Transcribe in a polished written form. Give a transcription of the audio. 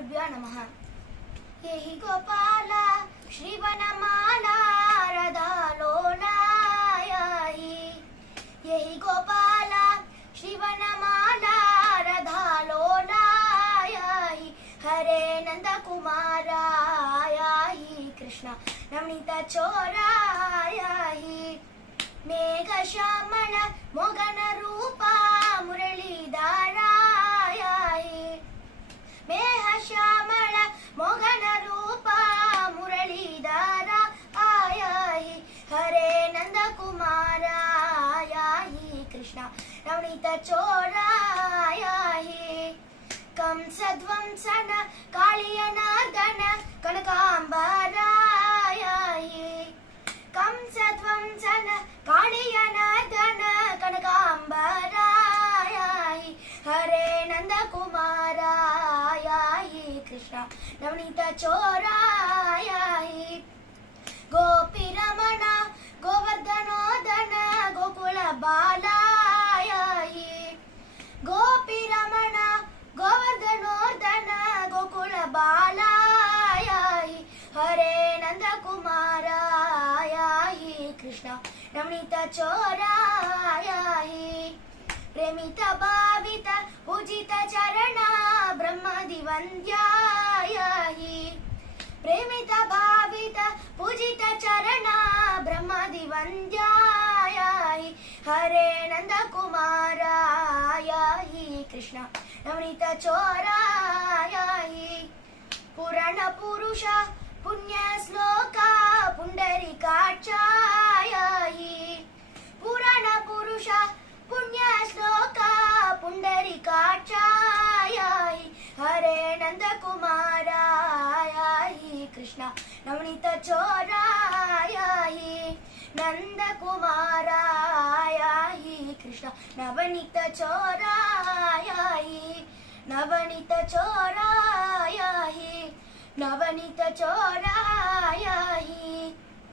गुरुभ्यो नमः। यही गोपाल श्रीवनमाला राधालोलायाहि, यही गोपाल श्रीवनमाला राधालोलायाहि, हरे नंदकुमारायाहि कृष्ण नवनीत चोरायाहि, मेघश्यामल मोगन रूपा मुरलीधरायाहि, मेघश्यामल मोगन रूपा मुरलीधरायाहि, हरे नंदकुमारायाहि कृष्ण नवनीत चोरायाहि, कंसध्वंसन कालियनार्दन कनकांबरायाहि, कंसध्वंसन कालियनार्दन कनकांबरायाहि, हरे नंदकुमारायाहि कृष्ण नवनीत चोरायाहि, गोपीरमण गोवर्धनोदन गोकुल बालायाहि, गोपीरमण गोवर्धनोदन गोकुल बालायाहि, हरे नंदकुमारायाहि कृष्ण नवनीत चोरायाहि, प्रेमित भावित पूजित चरण ब्रह्मदिवन्द्यायाहि, प्रेमित भावित पूजित चरण ब्रह्मदिवन्द्यायाहि, हरे नंदकुमारायाहि कृष्ण नवनीत चोरायाहि, पुराण पुरुष पुण्य श्लोक पुंडरीकाक्षायाहि, पुराण पुरुष पुण्य श्लोक पुंडरीकाक्षायाहि, हरे नंदकुमारायाहि कृष्ण नवनीत चोरायाहि, नंदकुमारायाहि कृष्ण नवनीत चोरायाहि, नवनीत चोरायाहि, नवनीत चोरायाहि।